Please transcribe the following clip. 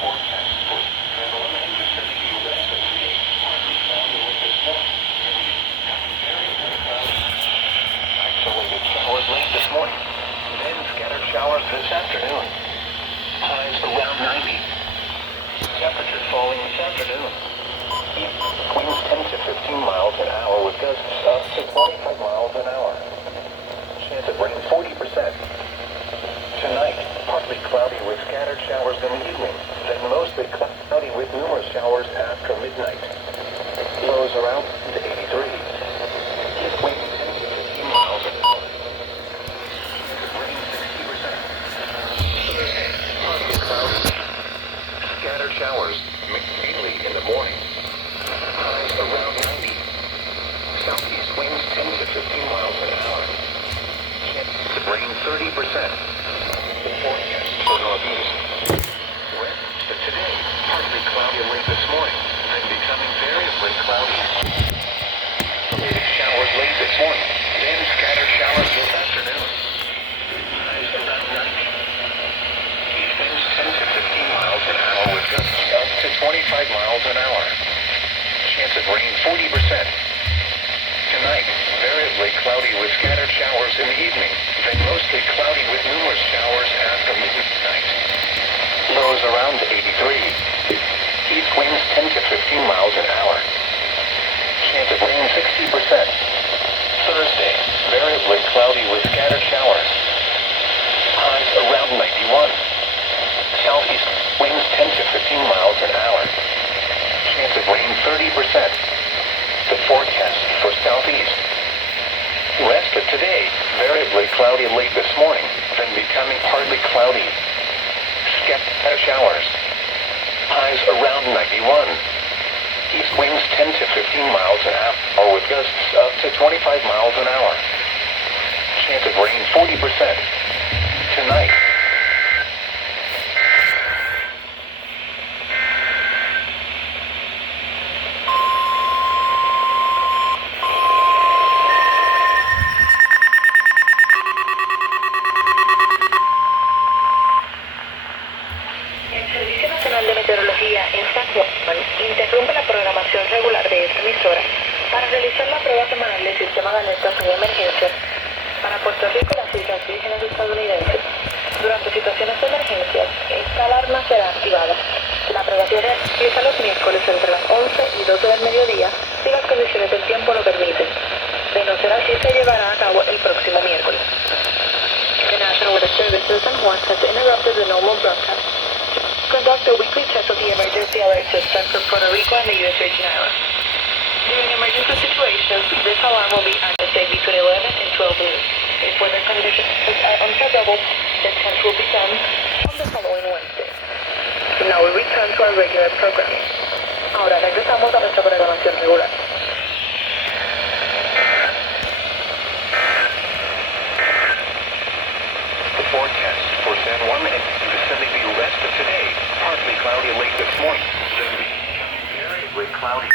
Isolated showers late this morning, then scattered showers this afternoon. Highs around 90. Temperature falling this afternoon. Winds 10 to 15 miles an hour with gusts up to 25 miles an hour. Chance of rain 40%. Tonight, partly cloudy with scattered showers in the evening, then mostly cloudy with numerous showers after midnight. Lows around to 83. East wind 10 to 15 miles an hour. Rain 60%. Thursday, partly cloudy. Scattered showers, mainly in the morning. Highs around 90. Southeast winds 10 to 15 miles an hour. Chance of rain 30%. The forecast for northeast. West of today, partly cloudy late this morning, then becoming variously cloudy. Isolated showers late this morning, then scattered showers this afternoon. Highs around 90. East winds 10 to 15 miles an hour with gusts up to 25 miles an hour. Chance of rain 40%. Tonight, variably cloudy with scattered showers in the evening, then mostly cloudy with numerous showers after midnight. Lows around 83. East winds 10 to 15 miles an hour. Chance of rain 60%. Thursday, variably cloudy with scattered showers. Highs around 91. Southeast winds 10 to 15 miles an hour. Chance of rain 30%. The forecast for southeast. West of today, variably cloudy late this morning, then becoming partly cloudy. Scattered showers. Highs around 91. East winds 10 to 15 miles an hour with gusts up to 25 miles an hour. Chance of rain 40%. Tonight. Interrumpe la programación regular de esta emisora para realizar la prueba semanal del sistema de alertas de emergencias para Puerto Rico y las Islas Vírgenes estadounidenses. Durante situaciones de emergencia, esta alarma será activada. La prueba se realiza los miércoles entre las 11 y 12 del mediodía si las condiciones del tiempo lo permiten. De no ser así, se llevará a cabo el próximo miércoles. The National Weather Service System once has interrupted the normal broadcast. Conduct a weekly test of the emergency alert system for Puerto Rico and the U.S. Virgin Islands. During emergency situations, this alarm will be activated between 11 and 12 noon. If weather conditions are unfavorable, the test will be done on the following Wednesday. Now we return to our regular program. Ahora regresamos a nuestra programación regular. The forecast for San Juan and vicinity west of today, partly cloudy late this morning, then becoming variably cloudy.